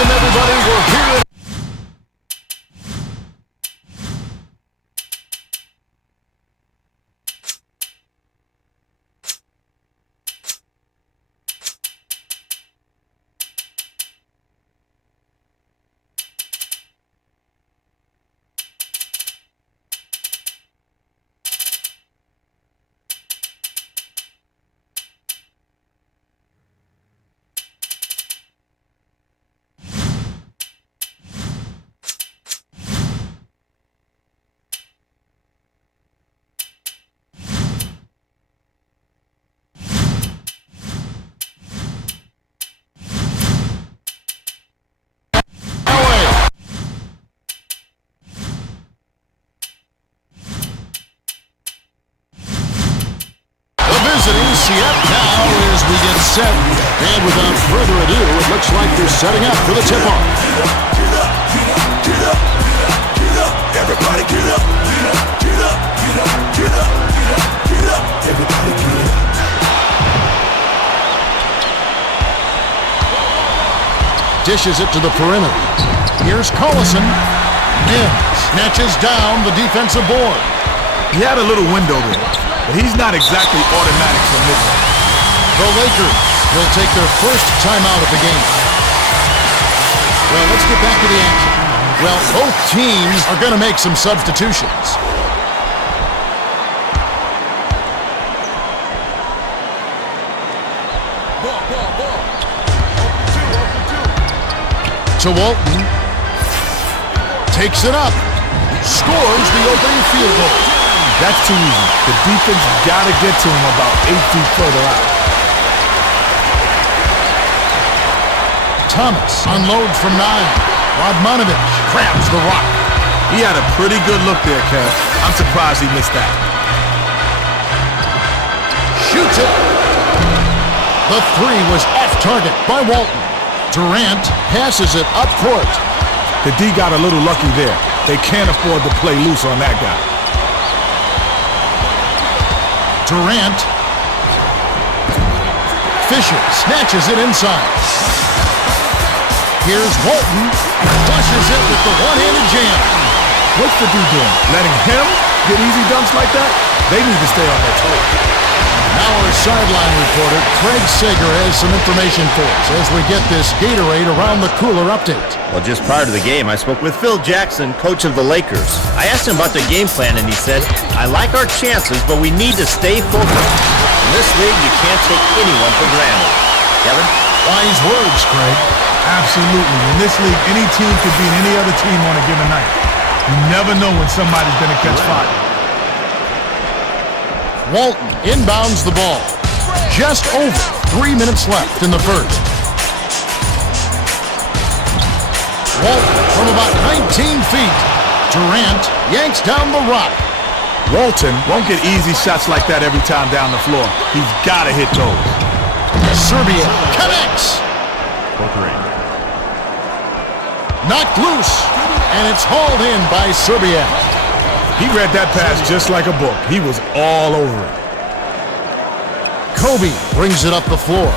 Welcome, everybody. We're here. Now as we get set, and without further ado, it looks like they're setting up for the tip-off. Get up, get up, get up, everybody get up, get up, get up, get up, get up, everybody get up. Dishes it to the perimeter. Here's Collison. In, snatches down the defensive board. He had a little window there, but he's not exactly automatic for mid-range. The Lakers will take their first timeout of the game. Well, let's get back to the action. Well, both teams are going to make some substitutions. To Walton. Takes it up. Scores the opening field goal. That's too easy. The defense got to get to him about 8 feet further out. Thomas unloads from 9. Radmanovich grabs the rock. He had a pretty good look there, Kev. I'm surprised he missed that. Shoots it. The 3 was off target by Walton. Durant passes it up court. The D got a little lucky there. They can't afford to play loose on that guy. Durant. Fisher snatches it inside. Here's Walton. Flushes it with the one-handed jam. What's the D doing? Letting him get easy dunks like that? They need to stay on their toes. Now our sideline reporter, Craig Sager, has some information for us as we get this Gatorade Around the Cooler update. Well, just prior to the game, I spoke with Phil Jackson, coach of the Lakers. I asked him about their game plan, and he said, I like our chances, but we need to stay focused. In this league, you can't take anyone for granted. Kevin? Wise words, Craig. Absolutely. In this league, any team could beat any other team on a given night. You never know when somebody's going to catch fire. Walton inbounds the ball. Just over 3 minutes left in the first. Walton from about 19 feet. Durant yanks down the rock. Walton won't get easy shots like that every time down the floor. He's got to hit those. Serbia connects. Knocked loose, and it's hauled in by Serbia. He read that pass just like a book. He was all over it. Kobe brings it up the floor.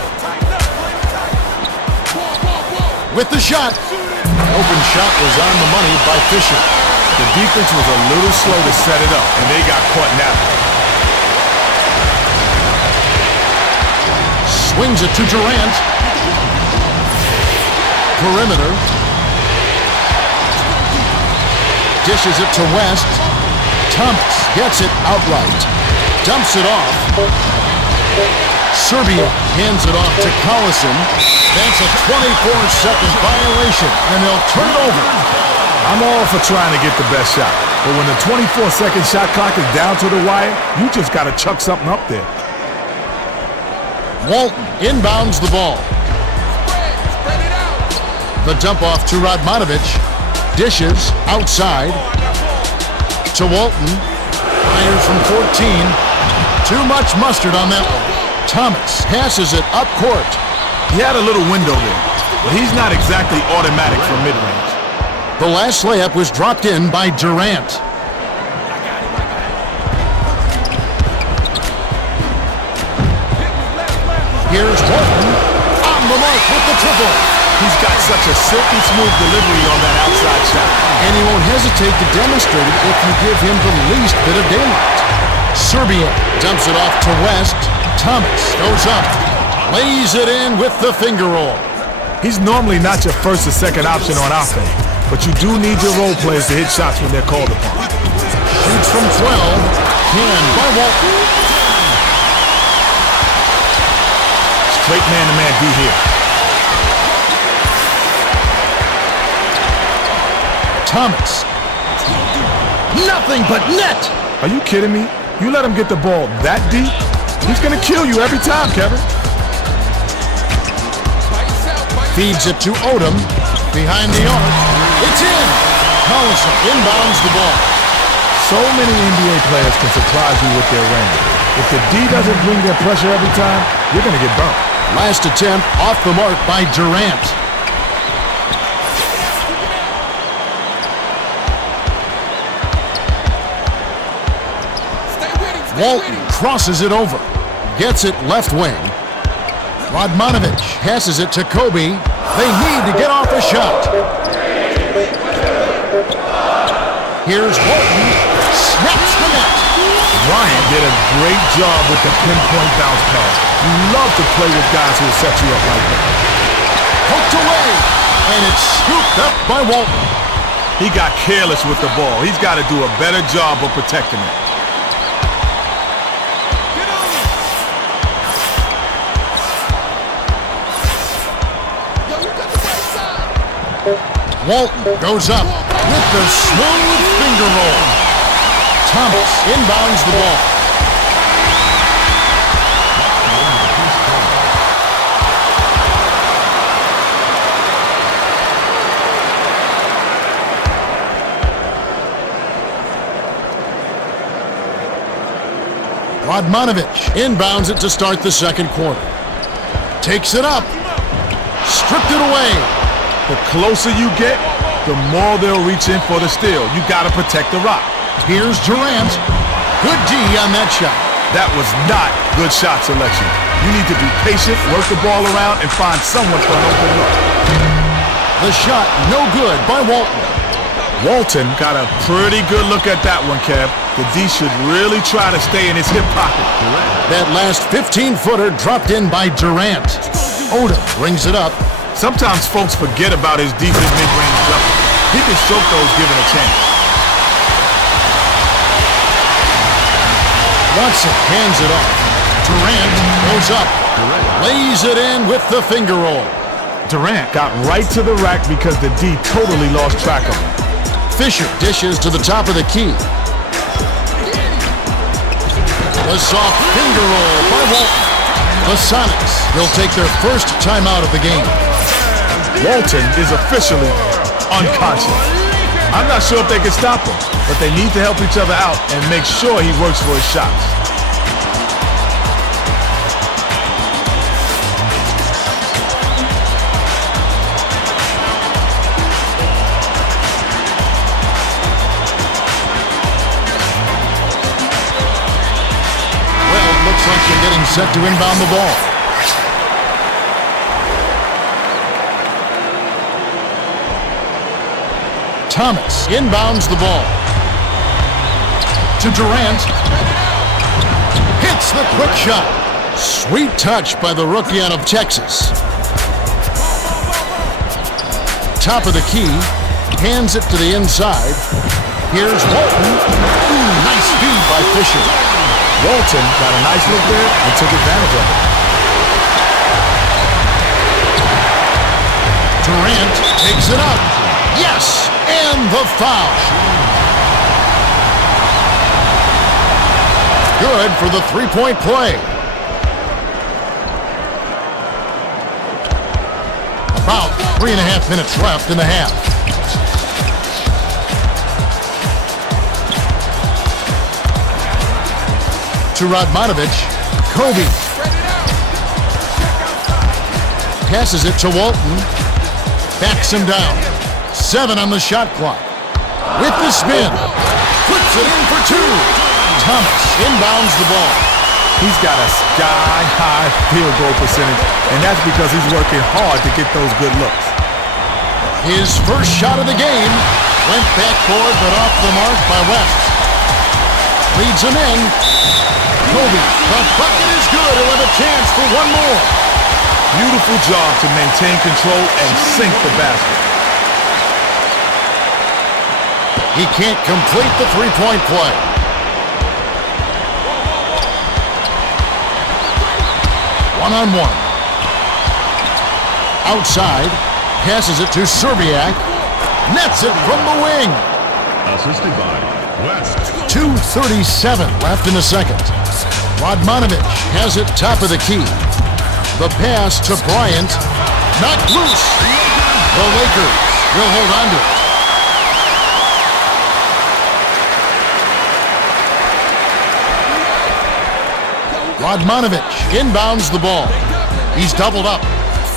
With the shot. Open shot was on the money by Fisher. The defense was a little slow to set it up, and they got caught napping. Swings it to Durant. Perimeter. Dishes it to West. Thomas gets it outright. Dumps it off. Serbia hands it off to Collison. That's a 24-second violation, and they'll turn it over. I'm all for trying to get the best shot, but when the 24-second shot clock is down to the wire, you just got to chuck something up there. Walton inbounds the ball. The dump off to Radmanovich. Dishes outside to Walton. Fires from 14. Too much mustard on that one. Thomas passes it up court. He had a little window there, but he's not exactly automatic for mid-range. The last layup was dropped in by Durant. Here's Walton on the mark with the triple. He's got such a silky smooth delivery on that outside shot. And he won't hesitate to demonstrate it if you give him the least bit of daylight. Serbia dumps it off to West. Thomas goes up, lays it in with the finger roll. He's normally not your first or second option on offense, but you do need your role players to hit shots when they're called upon. Shoots from 12, canned by Walton. Straight man-to-man D here. Thomas. Nothing but net. Are you kidding me? You let him get the ball that deep? He's gonna kill you every time, Kevin. Feeds it to Odom. Behind the arc. It's in. Collison inbounds the ball. So many NBA players can surprise you with their range. If the D doesn't bring their pressure every time, you're gonna get burnt. Last attempt off the mark by Durant. Walton crosses it over. Gets it left wing. Radmanovic passes it to Kobe. They need to get off a shot. Here's Walton. Snaps the net. Ryan did a great job with the pinpoint bounce pass. You love to play with guys who will set you up like that. Poked away. And it's scooped up by Walton. He got careless with the ball. He's got to do a better job of protecting it. Walton goes up with the smooth finger roll. Thomas inbounds the ball. Radmanovic inbounds it to start the second quarter. Takes it up. Stripped it away. The closer you get, the more they'll reach in for the steal. You got to protect the rock. Here's Durant. Good D on that shot. That was not good shot selection. You need to be patient, work the ball around, and find someone for an open look. The shot no good by Walton. Walton got a pretty good look at that one, Kev. The D should really try to stay in his hip pocket. That last 15-footer dropped in by Durant. Odom brings it up. Sometimes folks forget about his decent mid-range jumper. He can stroke those given a chance. Watson hands it off. Durant goes up. Lays it in with the finger roll. Durant got right to the rack because the D totally lost track of him. Fisher dishes to the top of the key. The soft finger roll by Walton. The Sonics will take their first timeout of the game. Walton is officially unconscious. I'm not sure if they can stop him, but they need to help each other out and make sure he works for his shots. Well, it looks like they're getting set to inbound the ball. Thomas inbounds the ball. To Durant. Hits the quick shot. Sweet touch by the rookie out of Texas. Top of the key. Hands it to the inside. Here's Walton. Nice feed by Fisher. Walton got a nice look there and took advantage of it. Durant takes it up. Yes! And the foul. Good for the three-point play. About 3.5 minutes left in the half. To Radmanovic. Kobe. Passes it to Walton. Backs him down. 7 on the shot clock. With the spin. Puts it in for 2. Thomas inbounds the ball. He's got a sky-high field goal percentage, and that's because he's working hard to get those good looks. His first shot of the game went backboard, but off the mark by West. Leads him in. Kobe, the bucket is good. He'll have a chance for one more. Beautiful job to maintain control and sink the basket. He can't complete the three-point play. One-on-one. Outside. Passes it to Serbiak. Nets it from the wing. Assisted by West. 2:37 left in the second. Radmanovic has it top of the key. The pass to Bryant. Knocked loose. The Lakers will hold on to it. Radmanovic inbounds the ball. He's doubled up.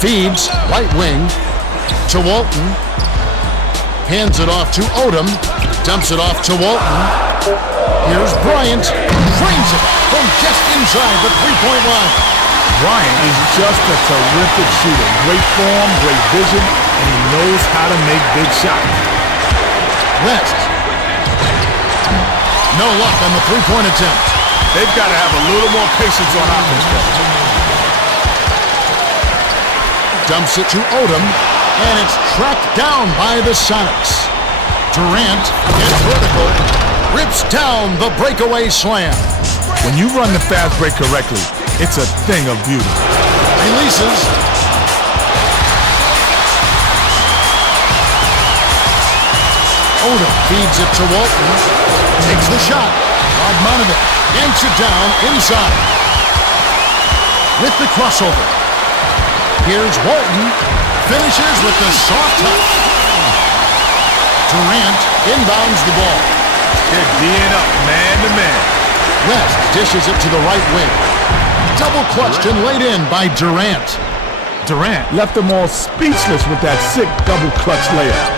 Feeds right wing to Walton. Hands it off to Odom. Dumps it off to Walton. Here's Bryant. Frames it from just inside the three-point line. Bryant is just a terrific shooter. Great form, great vision, and he knows how to make big shots. West. No luck on the three-point attempt. They've got to have a little more patience on offense, though. Dumps it to Odom, and it's tracked down by the Sonics. Durant gets vertical, rips down the breakaway slam. When you run the fast break correctly, it's a thing of beauty. Releases. Odom feeds it to Walton. Takes the shot. Radmanovic yanks it down inside. With the crossover. Here's Walton. Finishes with the soft touch. Durant inbounds the ball. They're D'ing up man to man. West dishes it to the right wing. Double clutched and laid in by Durant. Durant left them all speechless with that sick double clutch layup.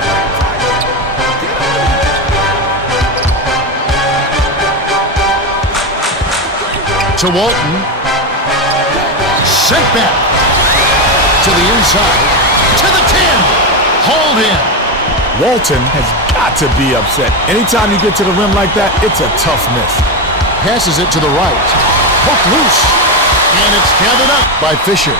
To Walton. Sent back. To the inside. To the 10. Hauled in. Walton has got to be upset. Anytime you get to the rim like that, it's a tough miss. Passes it to the right. Hooked loose. And it's gathered up by Fisher.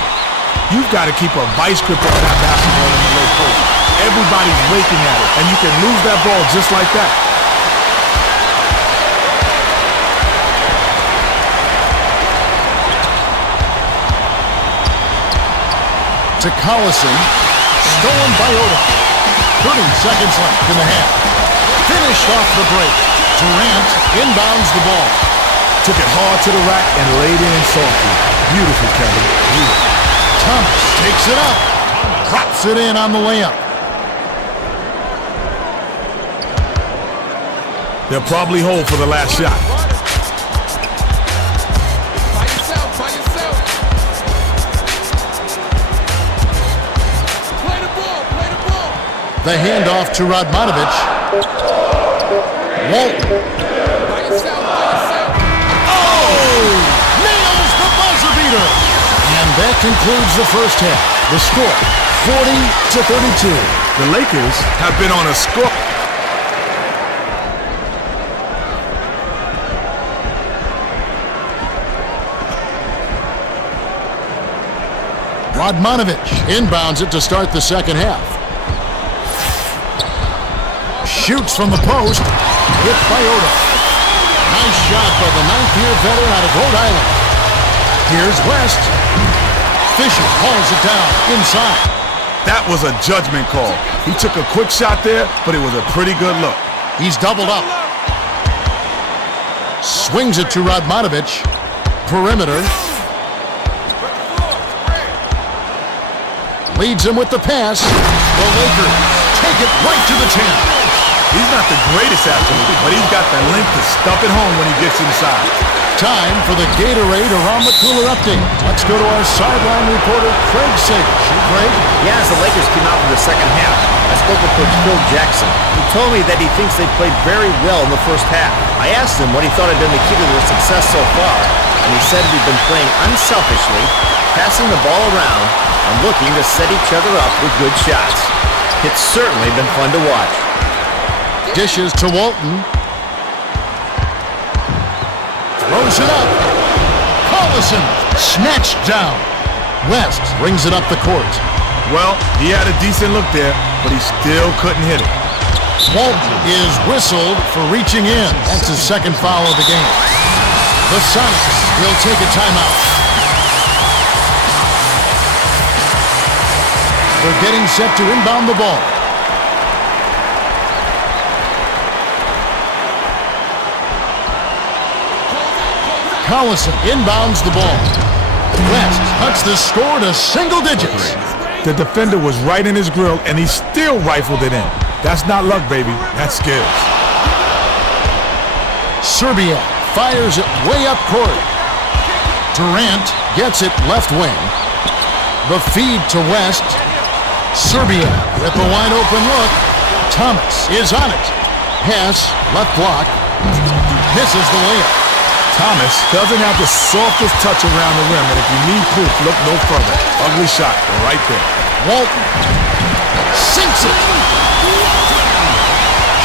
You've got to keep a vice grip on that basketball in the low post. Everybody's raking at it, and you can lose that ball just like that. To Collison. Stolen by Odom. 30 seconds left in the half. Finished off the break. Durant inbounds the ball. Took it hard to the rack and laid in softly. Beautiful, Kevin. Beautiful. Thomas takes it up. Drops it in on the layup. They'll probably hold for the last shot. By yourself. Play the ball. The handoff to Radmanovic. Walton. By yourself. Oh! Nails the buzzer beater. And that concludes the first half. The score, 40-32. The Lakers have been on a score. Radmanovic inbounds it to start the second half. Shoots from the post. Hit by Odom. Nice shot by the ninth-year veteran out of Rhode Island. Here's West. Fisher hauls it down inside. That was a judgment call. He took a quick shot there, but it was a pretty good look. He's doubled up. Swings it to Radmanovic. Perimeter. Leads him with the pass. The Lakers take it right to the 10. He's not the greatest athlete, but he's got the length to stuff it home when he gets inside. time for the Gatorade Around the Cooler update. Let's go to our sideline reporter, Craig Sage. Craig? Yeah, as the Lakers came out for the second half, I spoke with Coach Phil Jackson. He told me that he thinks they played very well in the first half. I asked him what he thought had been the key to their success so far, and he said we've been playing unselfishly, passing the ball around, and looking to set each other up with good shots. It's certainly been fun to watch. Dishes to Walton. Throws it up. Collison snatched down. West brings it up the court. Well, he had a decent look there, but he still couldn't hit it. Walton is whistled for reaching in. That's his second foul of the game. The Sonics will take a timeout. They're getting set to inbound the ball. Collison inbounds the ball. West cuts the score to single digits. The defender was right in his grill, and he still rifled it in. That's not luck, baby. That's skills. Serbia fires it way up court. Durant gets it left wing. The feed to West. Serbia with a wide open look. Thomas is on it. Pass, left block. Misses the layup. Thomas doesn't have the softest touch around the rim, and if you need proof, look no further. Ugly shot right there. Walton sinks it.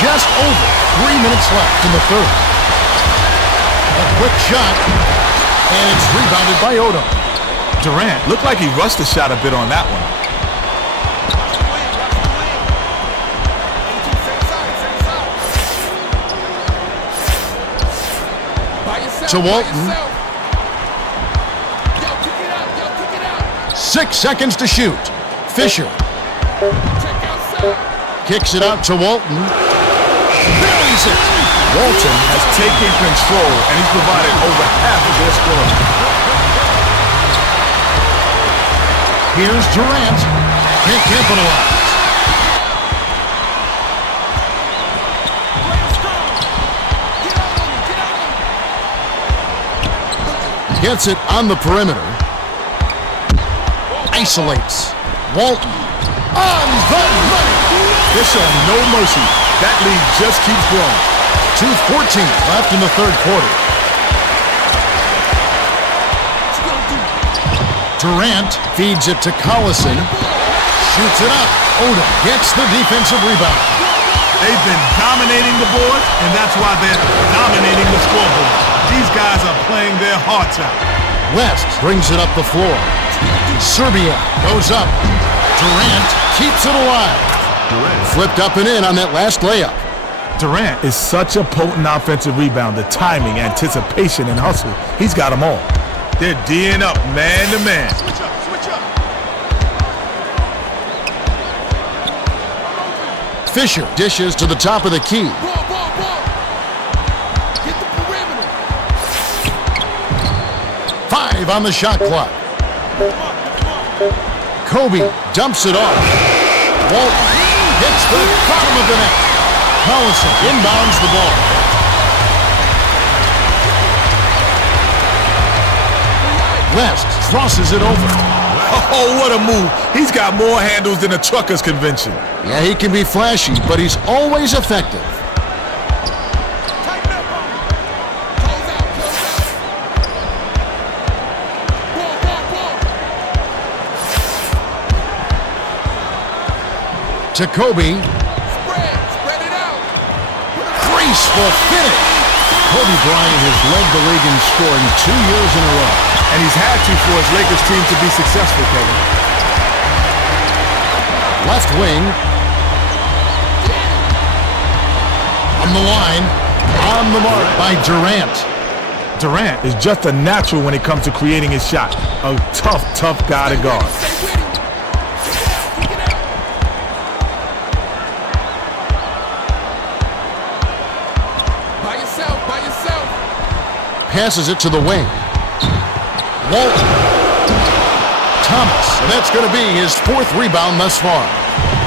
Just over 3 minutes left in the third. A quick shot, and it's rebounded by Odom. Durant looked like he rushed the shot a bit on that one. To Walton. 6 seconds to shoot. Fisher kicks it out to Walton. Buries it. Walton has taken control, and he's provided over half of their scoring. Here's Durant. Can't capitalize. Gets it on the perimeter. Isolates. Walton on the money. They're showing no mercy. That lead just keeps growing. 2:14 left in the third quarter. Durant feeds it to Collison. Shoots it up. Odom gets the defensive rebound. They've been dominating the board, and that's why they're dominating the scoreboard. These guys are playing their hearts out. West brings it up the floor. Serbia goes up. Durant keeps it alive. Flipped up and in on that last layup. Durant is such a potent offensive rebounder. Timing, anticipation, and hustle. He's got them all. They're D'ing up man to man. Switch up. Fisher dishes to the top of the key. Ball. Get the perimeter. 5 on the shot clock. Kobe dumps it off. Walton hits the bottom of the net. Collison inbounds the ball. West crosses it over. Oh, what a move. He's got more handles than a truckers convention. Yeah, he can be flashy, but he's always effective. Tighten up on him. Close out. Ball. To Kobe. Spread it out. Graceful finish. Kobe Bryant has led the league in scoring 2 years in a row. And he's had to for his Lakers team to be successful, Kevin. Left wing. On the line. On the mark by Durant. Durant is just a natural when it comes to creating his shot. A tough guy to guard. Stay with him. Kick it out. By yourself. Passes it to the wing. Walton. Thomas. And that's going to be his 4th rebound thus far.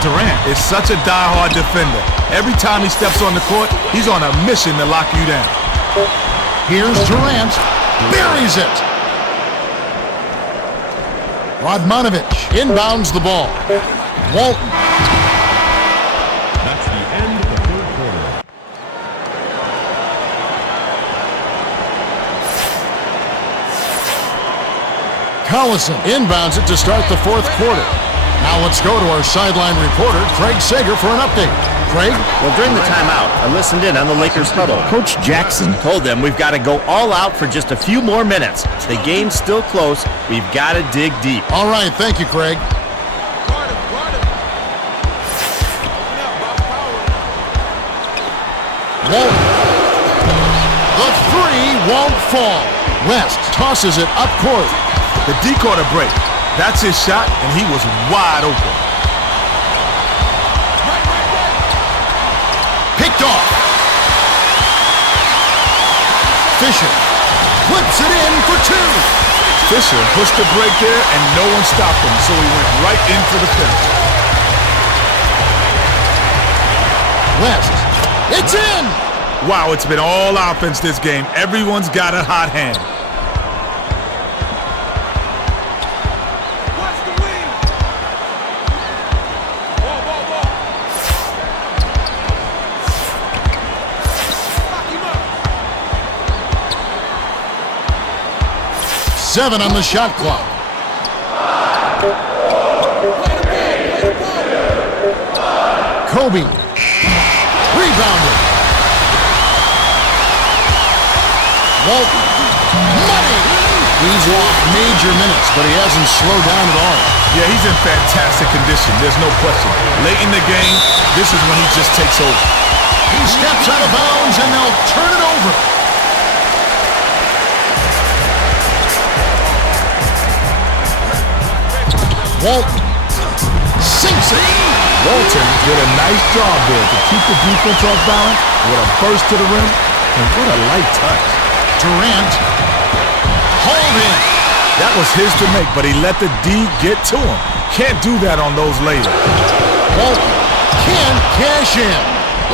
Durant is such a die-hard defender. Every time he steps on the court, he's on a mission to lock you down. Here's Durant. buries it. Radmanovic inbounds the ball. Walton. That's the end of the third quarter. Collison inbounds it to start the fourth quarter. Now let's go to our sideline reporter, Craig Sager, for an update. Craig? Well, during the timeout, I listened in on the Lakers huddle. Coach Jackson told them we've got to go all out for just a few more minutes. The game's still close. We've got to dig deep. All right, thank you, Craig. Walton. The three won't fall. West tosses it up court. The D caught a break. That's his shot, and he was wide open. Picked off. Fisher flips it in for two. Fisher pushed the break there, and no one stopped him, so he went right in for the finish. West. It's in. Wow, it's been all offense this game. Everyone's got a hot hand. Seven on the shot clock. Kobe. Rebounded. Walton. Money. He's lost major minutes, but he hasn't slowed down at all. Yeah, he's in fantastic condition. There's no question. Late in the game, this is when he just takes over. He steps out of bounds, and they'll turn it over. Walton sinks it. Walton did a nice job there to keep the defense off balance with a burst to the rim, and what a light touch. Durant, hold in. That was his to make, but he let the D get to him. Can't do that on those layups. Walton can't cash in.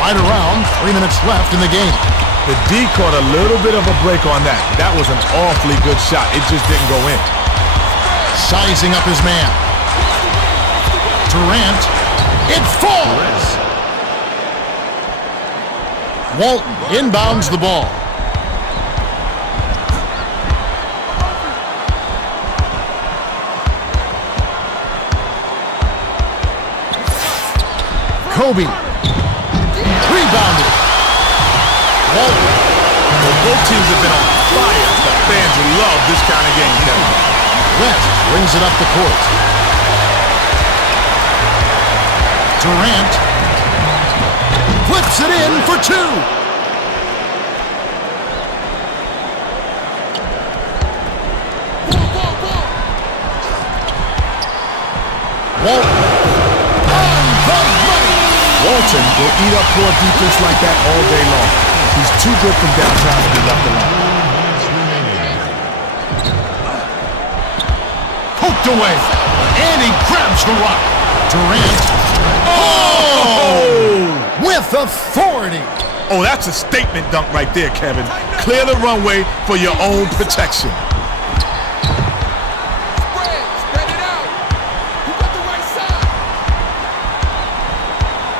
Right around 3 minutes left in the game. The D caught a little bit of a break on that. That was an awfully good shot. It just didn't go in. Sizing up his man. Durant, it falls. Walton inbounds the ball. Kobe, rebounded. Walton. Well, both teams have been on fire. The fans love this kind of game, Kevin. West brings it up the court. Durant flips it in for two. Walton on the money. Walton will eat up poor defense like that all day long. He's too good from downtown to be left alone. Poked away, and he grabs the rock. Durant, oh! With authority. Oh, that's a statement dunk right there, Kevin. Clear the runway for your own protection. Spread it out. You got the right side.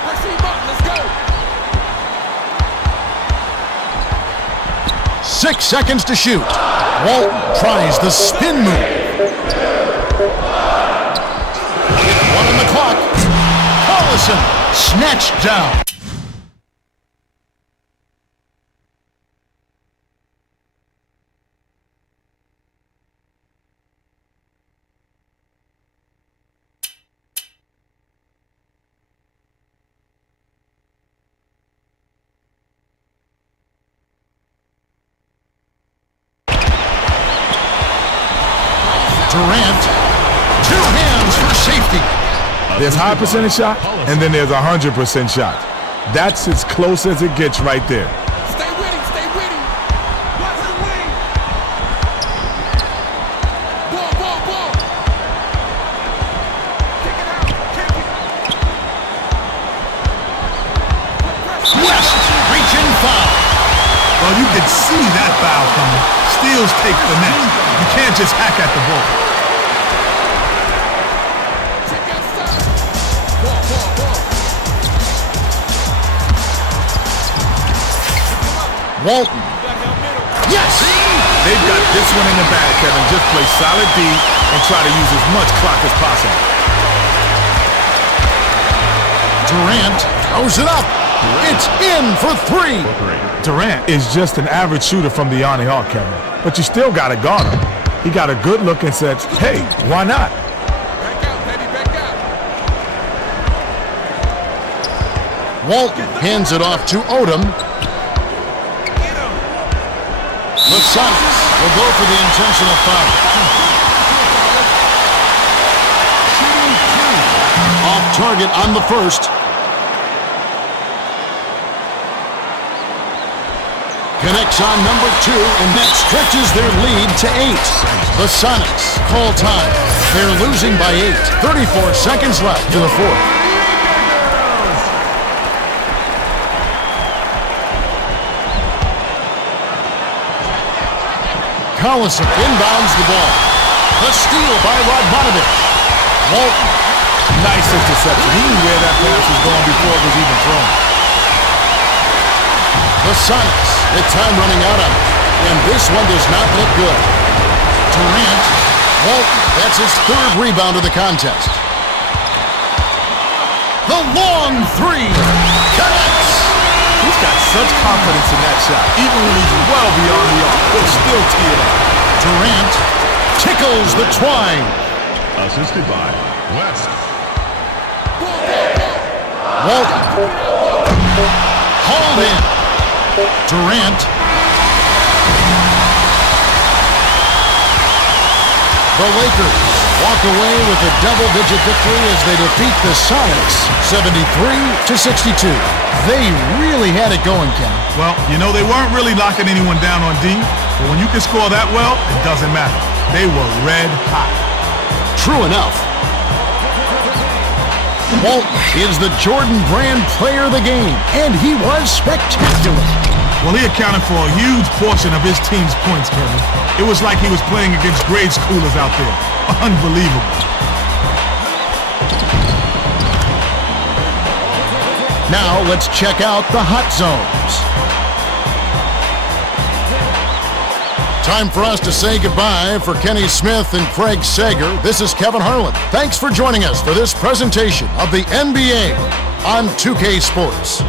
Press him up. Let's go. 6 seconds to shoot. Walton tries the spin move. 1 on the clock. Collison snatched down. Durant, 2 hands for safety. There's high percentage shot, and then there's 100% shot. That's as close as it gets right there. Stay with him. Stay with him. Watch the wing. Ball. Kick it out. Kick it. West reaching foul. Well, you could see that foul coming. steals take the net. You can't just hack at the ball. Check outside. Ball. Walton. Yes! They've got this one in the bag, Kevin. Just play solid D and try to use as much clock as possible. Durant throws it up. It's in for three. Durant is just an average shooter from the on-and-off, Kevin. But you still got to guard him. He got a good look and said, hey, why not? Back out, baby, back out. Walton hands it off to Odom. The Sonics will go for the intentional foul. Off target on the first. Connects on number 2, and that stretches their lead to 8. The Sonics call time. They're losing by 8. 34 seconds left to the fourth. Collison inbounds the ball. The steal by Radmanovic. Walton. Nice interception. He knew where that pass was going before it was even thrown. The Sonics, with time running out on them, and this one does not look good. Durant. Walton, that's his third rebound of the contest. The long three connects. He's got such confidence in that shot. Even when he's well beyond the arc, he'll still tee it up. Durant tickles the twine. Assisted by West. Walton. Hauled in. Durant. The Lakers walk away with a double-digit victory as they defeat the Sonics 73-62. They really had it going, Ken. Well, you know, they weren't really locking anyone down on D, but when you can score that well, it doesn't matter. They were red hot. True enough. Walton is the Jordan Brand player of the game, and he was spectacular. Well, he accounted for a huge portion of his team's points, Kevin. It was like he was playing against grade schoolers out there. Unbelievable. Now let's check out the hot zones. Time for us to say goodbye. For Kenny Smith and Craig Sager, this is Kevin Harlan. Thanks for joining us for this presentation of the NBA on 2K Sports.